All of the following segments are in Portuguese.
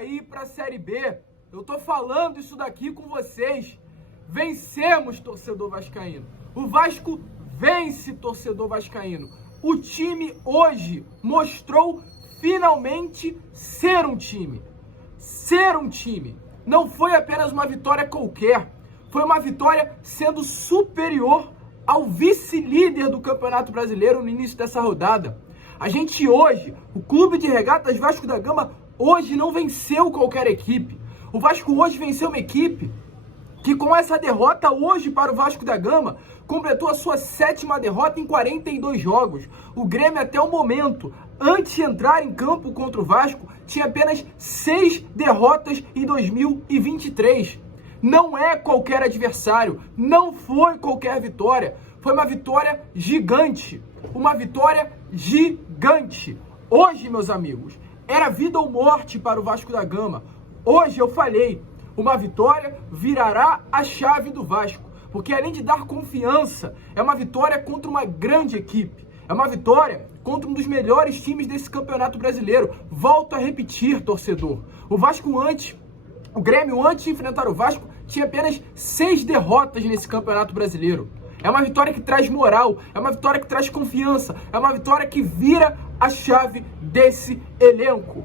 cair para a Série B. Eu tô falando isso daqui com vocês. Vencemos, torcedor vascaíno. O Vasco vence, torcedor vascaíno. O time hoje mostrou finalmente ser um time. Ser um time. Não foi apenas uma vitória qualquer. Foi uma vitória sendo superior ao vice-líder do Campeonato Brasileiro no início dessa rodada. A gente hoje, o Clube de Regatas Vasco da Gama, hoje não venceu qualquer equipe. O Vasco hoje venceu uma equipe que, com essa derrota hoje para o Vasco da Gama, completou a sua 7ª derrota em 42 jogos. O Grêmio, até o momento, antes de entrar em campo contra o Vasco, tinha apenas 6 derrotas em 2023. Não é qualquer adversário, não foi qualquer vitória. Foi uma vitória gigante, uma vitória gigante. Hoje, meus amigos, era vida ou morte para o Vasco da Gama. Hoje eu falei, uma vitória virará a chave do Vasco, porque além de dar confiança, é uma vitória contra uma grande equipe. É uma vitória contra um dos melhores times desse Campeonato Brasileiro. Volto a repetir, torcedor. O Grêmio, antes de enfrentar o Vasco, tinha apenas 6 derrotas nesse Campeonato Brasileiro. É uma vitória que traz moral, é uma vitória que traz confiança, é uma vitória que vira a chave desse elenco.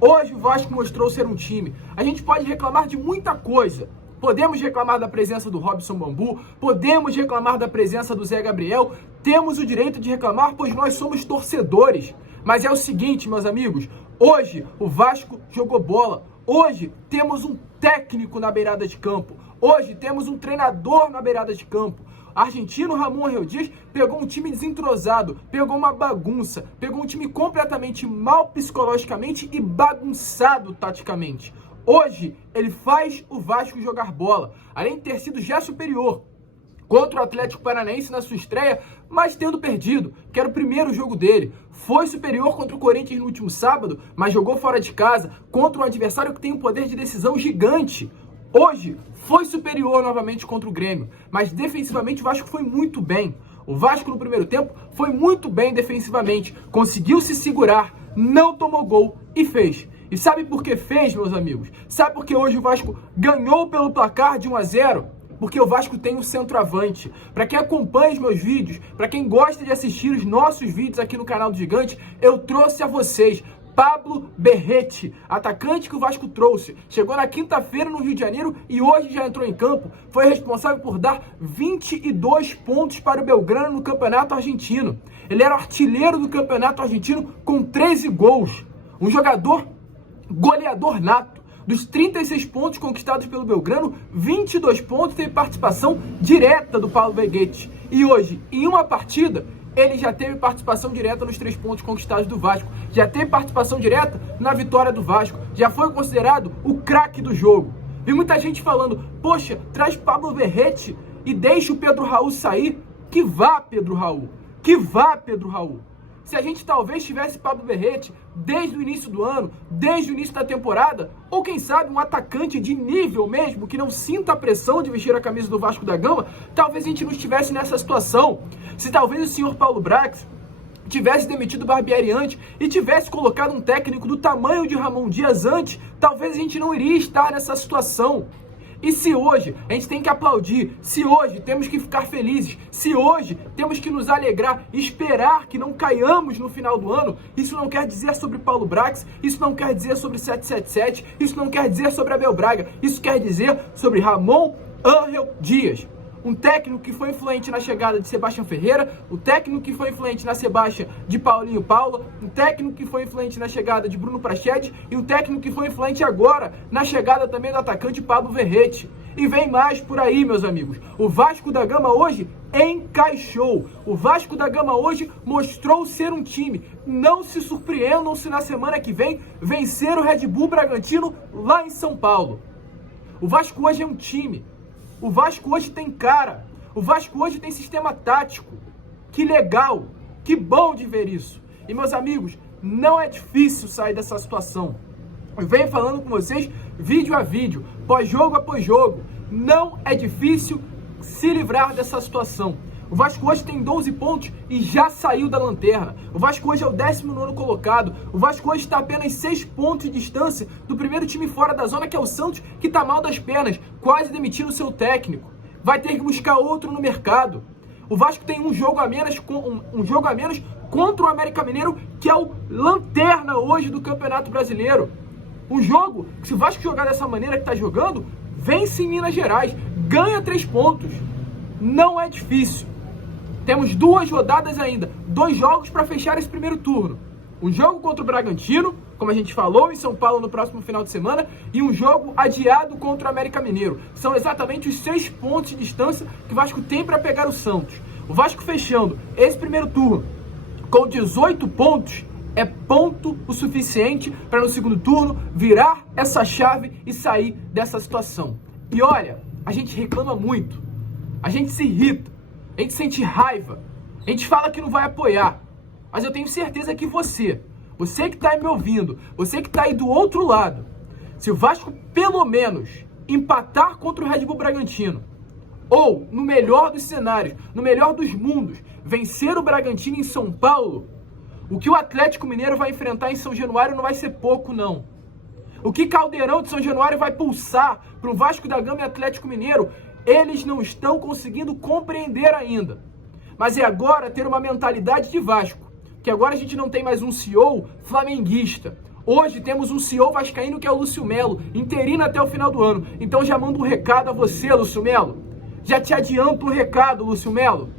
Hoje o Vasco mostrou ser um time. A gente pode reclamar de muita coisa. Podemos reclamar da presença do Robson Bambu, podemos reclamar da presença do Zé Gabriel, temos o direito de reclamar, pois nós somos torcedores. Mas é o seguinte, meus amigos, hoje o Vasco jogou bola. Hoje temos um técnico na beirada de campo. Hoje temos um treinador na beirada de campo. Argentino Ramon Arreu Dias pegou um time desentrosado, pegou uma bagunça, pegou um time completamente mal psicologicamente e bagunçado taticamente. Hoje ele faz o Vasco jogar bola, além de ter sido já superior contra o Atlético Paranaense na sua estreia, mas tendo perdido, que era o primeiro jogo dele. Foi superior contra o Corinthians no último sábado, mas jogou fora de casa contra um adversário que tem um poder de decisão gigante. Hoje foi superior novamente contra o Grêmio, mas defensivamente o Vasco foi muito bem. O Vasco no primeiro tempo foi muito bem defensivamente, conseguiu se segurar, não tomou gol e fez. E sabe por que fez, meus amigos? Sabe por que hoje o Vasco ganhou pelo placar de 1-0? Porque o Vasco tem um centroavante. Para quem acompanha os meus vídeos, para quem gosta de assistir os nossos vídeos aqui no canal do Gigante, eu trouxe a vocês Pablo Berrete, atacante que o Vasco trouxe. Chegou na quinta-feira no Rio de Janeiro e hoje já entrou em campo. Foi responsável por dar 22 pontos para o Belgrano no Campeonato Argentino. Ele era o artilheiro do Campeonato Argentino com 13 gols. Um jogador goleador nato. Dos 36 pontos conquistados pelo Belgrano, 22 pontos teve participação direta do Pablo Berrete. E hoje, em uma partida, ele já teve participação direta nos 3 pontos conquistados do Vasco. Já teve participação direta na vitória do Vasco. Já foi considerado o craque do jogo. Vi muita gente falando, poxa, traz Pablo Berrete e deixa o Pedro Raul sair. Que vá, Pedro Raul. Que vá, Pedro Raul. Se a gente talvez tivesse Pablo Berrete desde o início do ano, desde o início da temporada, ou quem sabe um atacante de nível mesmo, que não sinta a pressão de vestir a camisa do Vasco da Gama, talvez a gente não estivesse nessa situação. Se talvez o senhor Paulo Brax tivesse demitido o Barbieri antes e tivesse colocado um técnico do tamanho de Ramon Dias antes, talvez a gente não iria estar nessa situação. E se hoje a gente tem que aplaudir, se hoje temos que ficar felizes, se hoje temos que nos alegrar, esperar que não caiamos no final do ano, isso não quer dizer sobre Paulo Brax, isso não quer dizer sobre 777, isso não quer dizer sobre Abel Braga, isso quer dizer sobre Ramon Arreu Dias. Um técnico que foi influente na chegada de Sebastião Ferreira, um técnico que foi influente na Sebastião de Paulinho Paula, um técnico que foi influente na chegada de Bruno Prachetti e um técnico que foi influente agora na chegada também do atacante Pablo Berrete. E vem mais por aí, meus amigos. O Vasco da Gama hoje encaixou. O Vasco da Gama hoje mostrou ser um time. Não se surpreendam se na semana que vem vencer o Red Bull Bragantino lá em São Paulo. O Vasco hoje é um time. O Vasco hoje tem cara, o Vasco hoje tem sistema tático. Que legal, que bom de ver isso. E meus amigos, não é difícil sair dessa situação. Eu venho falando com vocês vídeo a vídeo, pós-jogo após jogo. Não é difícil se livrar dessa situação. O Vasco hoje tem 12 pontos e já saiu da lanterna. O Vasco hoje é o 19º colocado. O Vasco hoje está a apenas 6 pontos de distância do primeiro time fora da zona, que é o Santos, que está mal das pernas, quase demitindo o seu técnico. Vai ter que buscar outro no mercado. O Vasco tem um jogo a menos contra o América Mineiro, que é o lanterna hoje do Campeonato Brasileiro. Um jogo que, se o Vasco jogar dessa maneira que está jogando, vence em Minas Gerais, ganha 3 pontos. Não é difícil. Temos 2 rodadas ainda, 2 jogos para fechar esse primeiro turno. Um jogo contra o Bragantino, como a gente falou, em São Paulo no próximo final de semana, e um jogo adiado contra o América Mineiro. São exatamente os 6 pontos de distância que o Vasco tem para pegar o Santos. O Vasco fechando esse primeiro turno com 18 pontos é ponto o suficiente para no segundo turno virar essa chave e sair dessa situação. E olha, a gente reclama muito, a gente se irrita, a gente sente raiva, a gente fala que não vai apoiar, mas eu tenho certeza que você que está me ouvindo, você que está aí do outro lado, se o Vasco pelo menos empatar contra o Red Bull Bragantino, ou, no melhor dos cenários, no melhor dos mundos, vencer o Bragantino em São Paulo, o que o Atlético Mineiro vai enfrentar em São Januário não vai ser pouco, não. O que Caldeirão de São Januário vai pulsar para o Vasco da Gama e Atlético Mineiro, eles não estão conseguindo compreender ainda. Mas é agora ter uma mentalidade de Vasco, que agora a gente não tem mais um CEO flamenguista. Hoje temos um CEO vascaíno que é o Lúcio Melo, interino até o final do ano. Então já mando um recado a você, Lúcio Melo. Já te adianto um recado, Lúcio Melo.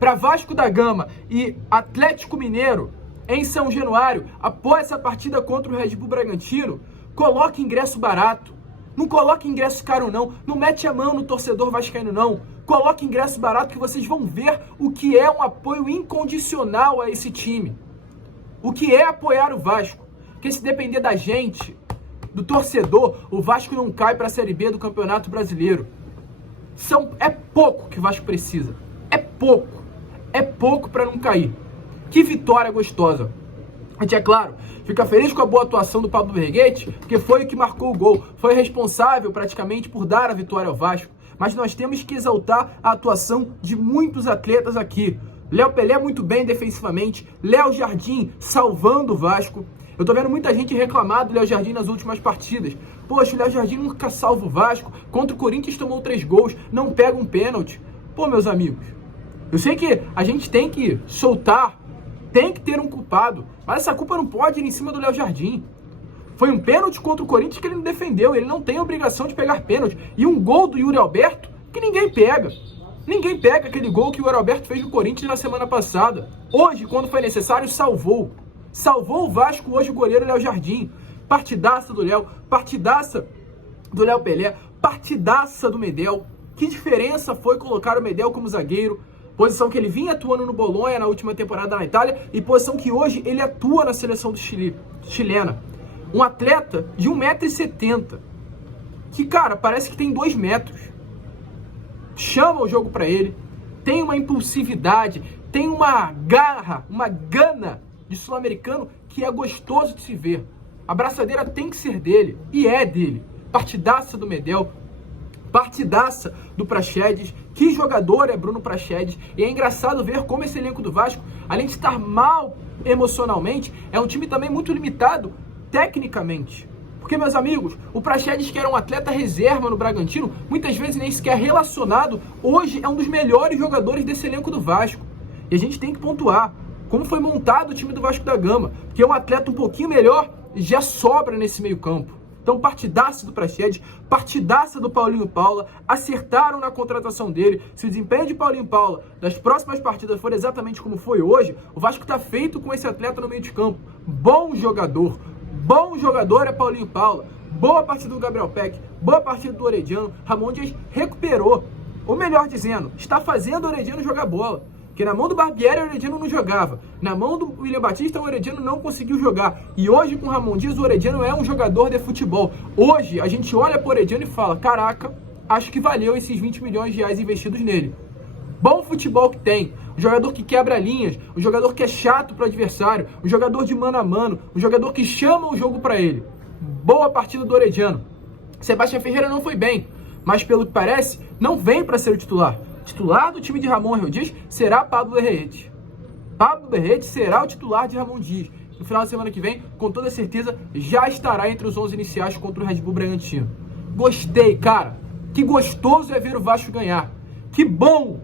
Para Vasco da Gama e Atlético Mineiro, em São Januário, após essa partida contra o Red Bull Bragantino, coloque ingresso barato. Não coloque ingresso caro, não. Não mete a mão no torcedor vascaíno, não. Coloque ingresso barato que vocês vão ver o que é um apoio incondicional a esse time. O que é apoiar o Vasco. Porque se depender da gente, do torcedor, o Vasco não cai para a Série B do Campeonato Brasileiro. É pouco que o Vasco precisa. É pouco. É pouco para não cair. Que vitória gostosa. A gente, é claro, fica feliz com a boa atuação do Pablo Berguete, porque foi o que marcou o gol. Foi responsável praticamente por dar a vitória ao Vasco. Mas nós temos que exaltar a atuação de muitos atletas aqui. Léo Pelé muito bem defensivamente. Léo Jardim salvando o Vasco. Eu tô vendo muita gente reclamar do Léo Jardim nas últimas partidas. Poxa, o Léo Jardim nunca salva o Vasco. Contra o Corinthians tomou 3 gols, não pega um pênalti. Pô, meus amigos, eu sei que a gente tem que soltar, tem que ter um culpado, mas essa culpa não pode ir em cima do Léo Jardim. Foi um pênalti contra o Corinthians que ele não defendeu, ele não tem a obrigação de pegar pênalti. E um gol do Yuri Alberto que ninguém pega. Ninguém pega aquele gol que o Yuri Alberto fez no Corinthians na semana passada. Hoje, quando foi necessário, salvou. Salvou o Vasco hoje o goleiro Léo Jardim. Partidaça do Léo, partidaça do Léo Pelé, partidaça do Medel. Que diferença foi colocar o Medel como zagueiro, posição que ele vinha atuando no Bolonha na última temporada na Itália e posição que hoje ele atua na seleção do Chile, chilena. Um atleta de 1,70 m, que, cara, parece que tem 2 metros. Chama o jogo pra ele, tem uma impulsividade, tem uma garra, uma gana de sul-americano que é gostoso de se ver. A braçadeira tem que ser dele, e é dele. Partidaça do Medel, partidaça do Praxedes. Que jogador é Bruno Praxedes. E é engraçado ver como esse elenco do Vasco, além de estar mal emocionalmente, é um time também muito limitado tecnicamente. Porque, meus amigos, o Praxedes, que era um atleta reserva no Bragantino, muitas vezes nem sequer relacionado, hoje é um dos melhores jogadores desse elenco do Vasco. E a gente tem que pontuar como foi montado o time do Vasco da Gama, porque um atleta um pouquinho melhor já sobra nesse meio campo. Então, partidaça do Praxedes, partidaça do Paulinho Paula, acertaram na contratação dele. Se o desempenho de Paulinho Paula das próximas partidas for exatamente como foi hoje, o Vasco está feito com esse atleta no meio de campo. Bom jogador é Paulinho Paula. Boa partida do Gabriel Peck, boa partida do Orediano. Ramon Dias recuperou, ou melhor dizendo, está fazendo o Orediano jogar bola. Porque na mão do Barbieri, o Orediano não jogava. Na mão do William Batista, o Orediano não conseguiu jogar. E hoje, com o Ramon Dias, o Orediano é um jogador de futebol. Hoje, a gente olha para o Orediano e fala, caraca, acho que valeu esses 20 milhões de reais investidos nele. Bom futebol que tem. Um jogador que quebra linhas. Um jogador que é chato para o adversário. Um jogador de mano a mano. Um jogador que chama o jogo para ele. Boa partida do Orediano. Sebastião Ferreira não foi bem, mas pelo que parece, não vem para ser o titular. O Titular do time de Ramon Herrera Dias será Pablo Berrete. Pablo Berrete será o titular de Ramon Dias. No final da semana que vem, com toda certeza, já estará entre os 11 iniciais contra o Red Bull Bragantino. Gostei, cara. Que gostoso é ver o Vasco ganhar. Que bom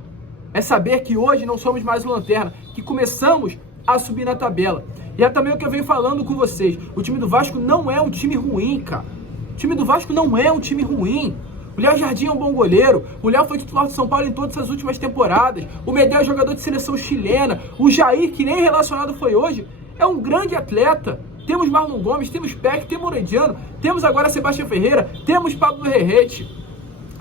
é saber que hoje não somos mais o lanterna, que começamos a subir na tabela. E é também o que eu venho falando com vocês. O time do Vasco não é um time ruim, cara. O time do Vasco não é um time ruim. O Léo Jardim é um bom goleiro. O Léo foi titular do São Paulo em todas as últimas temporadas. O Medel é jogador de seleção chilena. O Jair, que nem relacionado foi hoje, é um grande atleta. Temos Marlon Gomes, temos Peck, temos Orediano, temos agora Sebastião Ferreira, temos Pablo Berrete.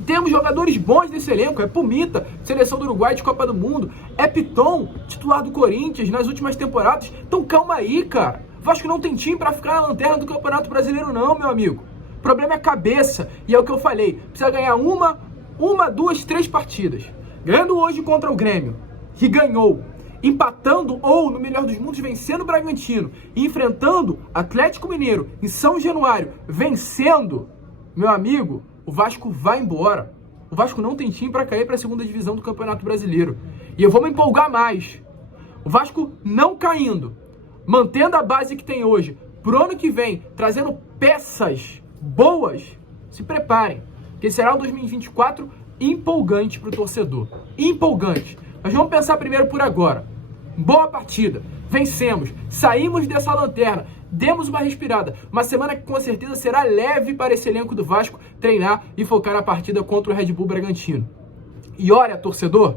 Temos jogadores bons nesse elenco. É Pumita, seleção do Uruguai de Copa do Mundo. É Piton, titular do Corinthians nas últimas temporadas. Então calma aí, cara. Vasco não tem time pra ficar na lanterna do Campeonato Brasileiro não, meu amigo. O problema é a cabeça. E é o que eu falei. Precisa ganhar uma, 2, 3 partidas. Ganhando hoje contra o Grêmio, que ganhou. Empatando ou, no melhor dos mundos, vencendo o Bragantino. E enfrentando Atlético Mineiro em São Januário, vencendo, meu amigo, o Vasco vai embora. O Vasco não tem time para cair para a segunda divisão do Campeonato Brasileiro. E eu vou me empolgar mais. O Vasco não caindo, mantendo a base que tem hoje, pro ano que vem, trazendo peças boas, se preparem. Porque será um 2024 empolgante para o torcedor. Empolgante. Mas vamos pensar primeiro por agora. Boa partida. Vencemos. Saímos dessa lanterna. Demos uma respirada. Uma semana que com certeza será leve para esse elenco do Vasco treinar e focar na partida contra o Red Bull Bragantino. E olha, torcedor,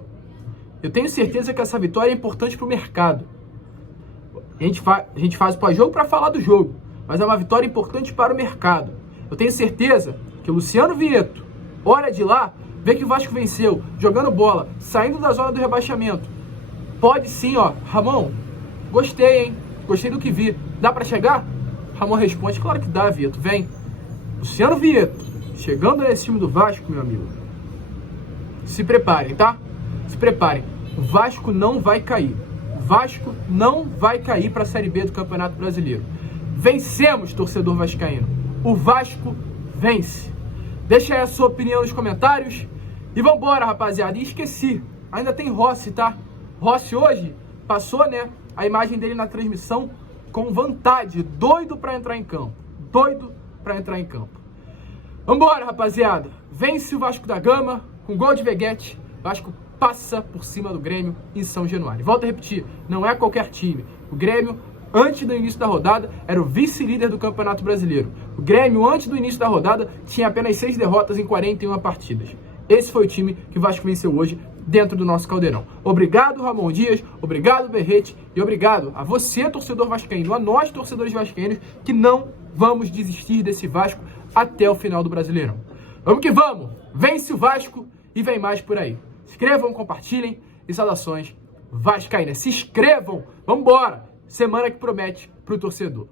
eu tenho certeza que essa vitória é importante para o mercado. A gente faz o pós-jogo para falar do jogo, mas é uma vitória importante para o mercado. Eu tenho certeza que o Luciano Vieto olha de lá, vê que o Vasco venceu, jogando bola, saindo da zona do rebaixamento. Pode sim, ó, Ramon, gostei, hein? Gostei do que vi. Dá pra chegar? Ramon responde, claro que dá, Vieto, vem. Luciano Vieto, chegando nesse time do Vasco, meu amigo. Se preparem, tá? Se preparem. O Vasco não vai cair. O Vasco não vai cair pra Série B do Campeonato Brasileiro. Vencemos, torcedor vascaíno. O Vasco vence. Deixa aí a sua opinião nos comentários. E vambora, rapaziada. E esqueci, ainda tem Rossi, tá? Rossi hoje passou, né, a imagem dele na transmissão com vontade, doido pra entrar em campo. Doido pra entrar em campo. Vambora, rapaziada. Vence o Vasco da Gama com gol de Veguete. Vasco passa por cima do Grêmio em São Januário. Volto a repetir, não é qualquer time. O Grêmio, antes do início da rodada, era o vice-líder do Campeonato Brasileiro. O Grêmio, antes do início da rodada, tinha apenas 6 derrotas em 41 partidas. Esse foi o time que o Vasco venceu hoje dentro do nosso caldeirão. Obrigado, Ramon Dias, obrigado, Berrete, e obrigado a você, torcedor vascaíno, a nós, torcedores vascaínos, que não vamos desistir desse Vasco até o final do Brasileirão. Vamos que vamos! Vence o Vasco e vem mais por aí. Se inscrevam, compartilhem e saudações vascaínas. Se inscrevam! Vambora! Semana que promete pro torcedor.